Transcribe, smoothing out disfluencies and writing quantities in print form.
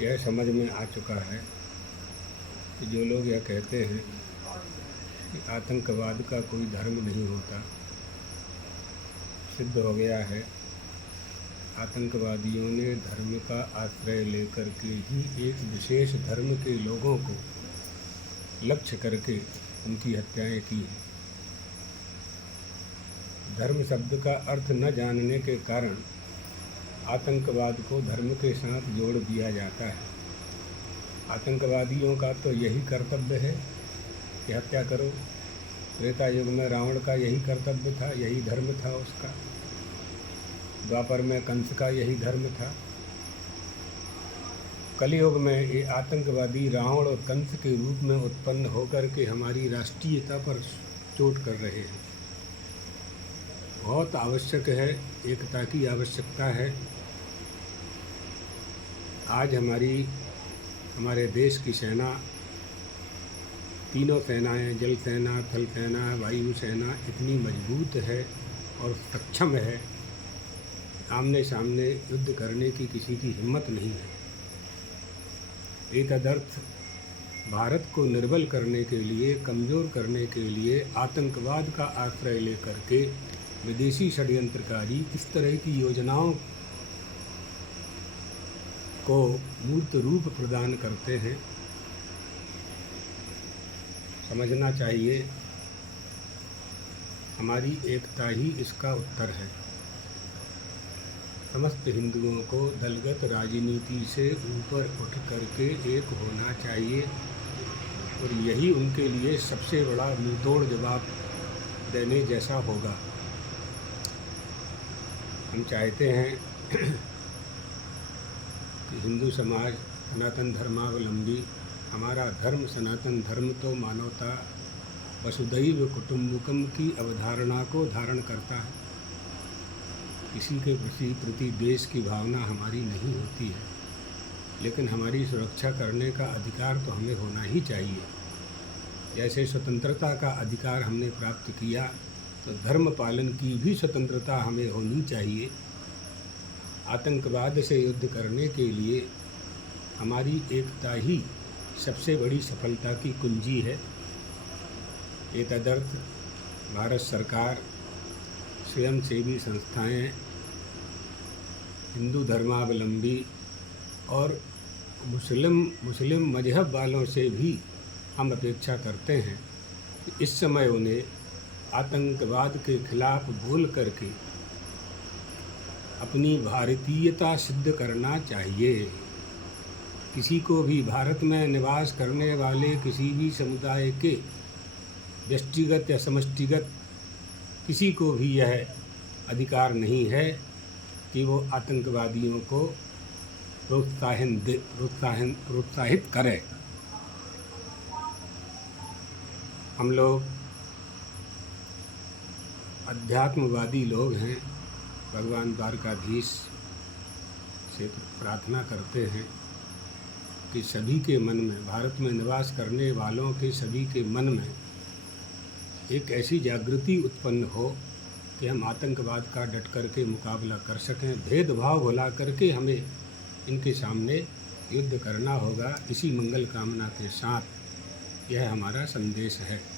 यह समझ में आ चुका है कि जो लोग यह कहते हैं कि आतंकवाद का कोई धर्म नहीं होता, सिद्ध हो गया है आतंकवादियों ने धर्म का आश्रय लेकर के ही एक विशेष धर्म के लोगों को लक्ष्य करके उनकी हत्याएं की हैं। धर्म शब्द का अर्थ न जानने के कारण आतंकवाद को धर्म के साथ जोड़ दिया जाता है। आतंकवादियों का तो यही कर्तव्य है कि हत्या करो। त्रेता युग में रावण का यही कर्तव्य था, यही धर्म था उसका। द्वापर में कंस का यही धर्म था। कलयुग में ये आतंकवादी रावण और कंस के रूप में उत्पन्न होकर के हमारी राष्ट्रीयता पर चोट कर रहे हैं। बहुत आवश्यक है, एकता की आवश्यकता है। आज हमारे देश की सेना, तीनों सेनाएं, जल सेना, थल सेना, वायु सेना इतनी मजबूत है और सक्षम है, आमने सामने युद्ध करने की किसी की हिम्मत नहीं है। एतदर्थ भारत को निर्बल करने के लिए, कमज़ोर करने के लिए आतंकवाद का आश्रय लेकर के विदेशी षड्यंत्रकारी इस तरह की योजनाओं को मूर्त रूप प्रदान करते हैं। समझना चाहिए, हमारी एकता ही इसका उत्तर है। समस्त हिंदुओं को दलगत राजनीति से ऊपर उठ करके एक होना चाहिए और यही उनके लिए सबसे बड़ा मुंहतोड़ जवाब देने जैसा होगा। हम चाहते हैं कि हिंदू समाज, सनातन धर्मावलंबी, हमारा धर्म सनातन धर्म तो मानवता, वसुधैव कुटुंबकम की अवधारणा को धारण करता है। किसी के प्रति देश की भावना हमारी नहीं होती है, लेकिन हमारी सुरक्षा करने का अधिकार तो हमें होना ही चाहिए। जैसे स्वतंत्रता का अधिकार हमने प्राप्त किया, तो धर्म पालन की भी स्वतंत्रता हमें होनी चाहिए। आतंकवाद से युद्ध करने के लिए हमारी एकता ही सबसे बड़ी सफलता की कुंजी है। एतदर्थ भारत सरकार, स्वयंसेवी संस्थाएं, हिंदू धर्मावलंबी और मुस्लिम मजहब वालों से भी हम अपेक्षा करते हैं कि इस समय उन्हें आतंकवाद के खिलाफ बोल करके अपनी भारतीयता सिद्ध करना चाहिए। किसी को भी भारत में निवास करने वाले किसी भी समुदाय के व्यष्टिगत या समष्टिगत किसी को भी यह अधिकार नहीं है कि वो आतंकवादियों को प्रोत्साहित करे। हम लोग अध्यात्मवादी लोग हैं। भगवान द्वारकाधीश से प्रार्थना करते हैं कि सभी के मन में, भारत में निवास करने वालों के सभी के मन में एक ऐसी जागृति उत्पन्न हो कि हम आतंकवाद का डट करके मुकाबला कर सकें। भेदभाव भुला करके हमें इनके सामने युद्ध करना होगा। इसी मंगल कामना के साथ यह हमारा संदेश है।